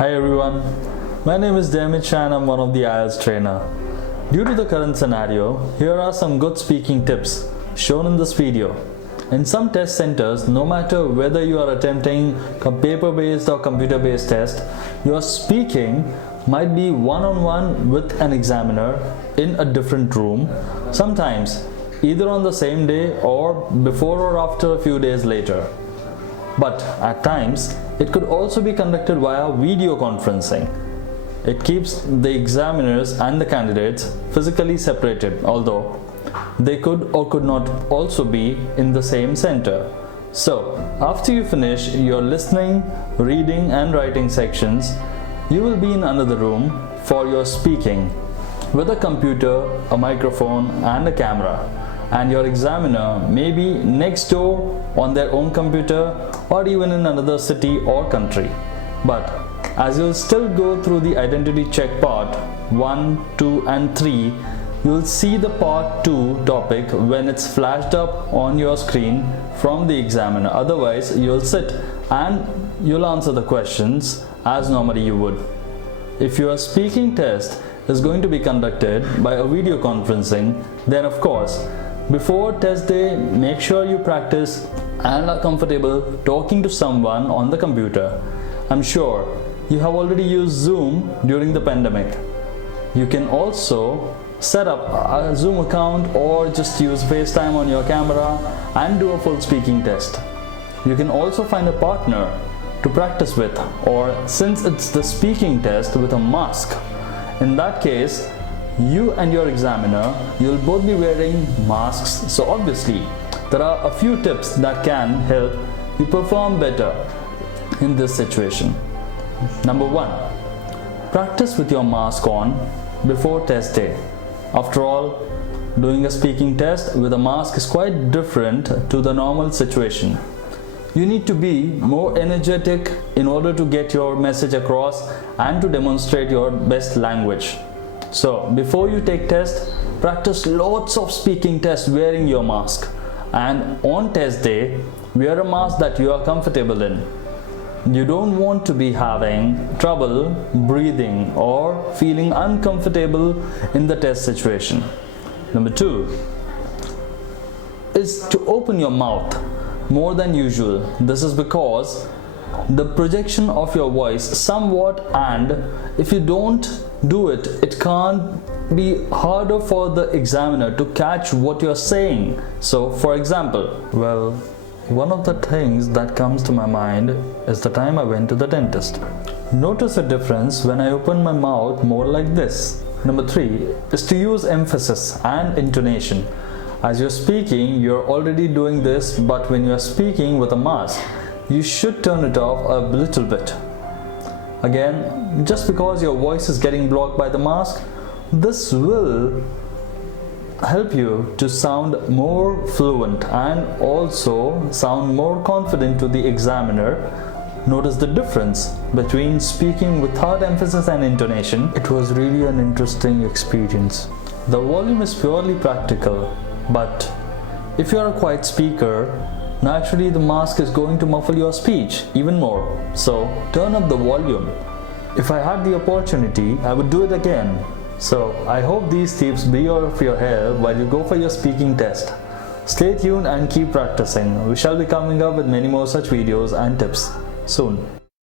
Hi everyone, my name is Damich and I'm one of the IELTS trainer. Due to the current scenario, here are some good speaking tips shown in this video. In some test centers, no matter whether you are attempting a paper-based or computer-based test, your speaking might be one-on-one with an examiner in a different room, sometimes either on the same day or before or after a few days later. But at times, it could also be conducted via video conferencing. It keeps the examiners and the candidates physically separated, although they could or could not also be in the same center. So, after you finish your listening, reading and writing sections, you will be in another room for your speaking with a computer, a microphone and a camera. And your examiner may be next door on their own computer or even in another city or country. But as you'll still go through the identity check part 1, 2 and 3, you'll see the part 2 topic when it's flashed up on your screen from the examiner. Otherwise, you'll sit and you'll answer the questions as normally you would. If your speaking test is going to be conducted by a video conferencing, then of course, before test day, make sure you practice and are comfortable talking to someone on the computer. I'm sure you have already used Zoom during the pandemic. You can also set up a Zoom account or just use FaceTime on your camera and do a full speaking test. You can also find a partner to practice with, or since it's the speaking test with a mask, in that case, you and your examiner, you'll both be wearing masks, so obviously there are a few tips that can help you perform better in this situation. Number 1, practice with your mask on before test day. After all, doing a speaking test with a mask is quite different to the normal situation. You need to be more energetic in order to get your message across and to demonstrate your best language. So before you take test, practice lots of speaking tests wearing your mask, and on test day, wear a mask that you are comfortable in. You don't want to be having trouble breathing or feeling uncomfortable in the test situation. Number 2 is to open your mouth more than usual. This is because the projection of your voice somewhat, and if you don't do it, it can't be harder for the examiner to catch what you're saying. So for example, one of the things that comes to my mind is the time I went to the dentist. Notice a difference when I open my mouth more like this. Number 3 is to use emphasis and intonation. As you're speaking, you're already doing this, but when you're speaking with a mask, you should turn it off a little bit. Again, just because your voice is getting blocked by the mask, this will help you to sound more fluent and also sound more confident to the examiner. Notice the difference between speaking without emphasis and intonation. It was really an interesting experience. The volume is purely practical, but if you are a quiet speaker, naturally the mask is going to muffle your speech even more. So turn up the volume. If I had the opportunity, I would do it again. So I hope these tips be of your help while you go for your speaking test. Stay tuned and keep practicing. We shall be coming up with many more such videos and tips soon.